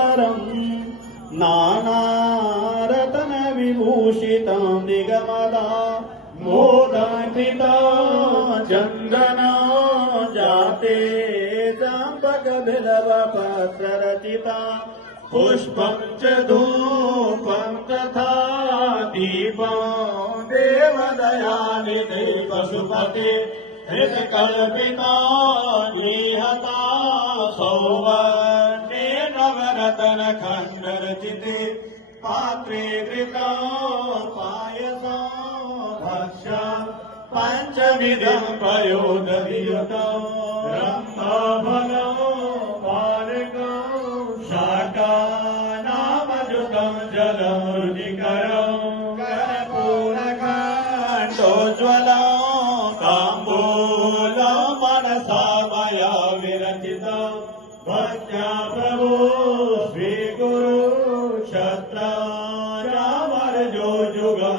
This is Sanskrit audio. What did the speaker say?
पीताम्बरम् नानारत्नविभूषितं दिगमदा मोदकृता चन्दना जाते चम्पकबिल्वपत्ररचिता पुष्पं च धूपं तथा दीपं देवदयानिधे पशुपते हृत्कल्पिता निहता सौवर्णे नवरत्नखण्डरचिते पात्रे कृता पायसा भक्ष्या पञ्चविधं पयोदधियुतं ब्रह्मफलं पानकं शाकानामजुतं जलं रुचिकरं कर्पूरकाण्डोज्ज्वलं ताम्बूलं मनसा मया विरचितं भक्त्या प्रभो स्वीकुरु क्षत्र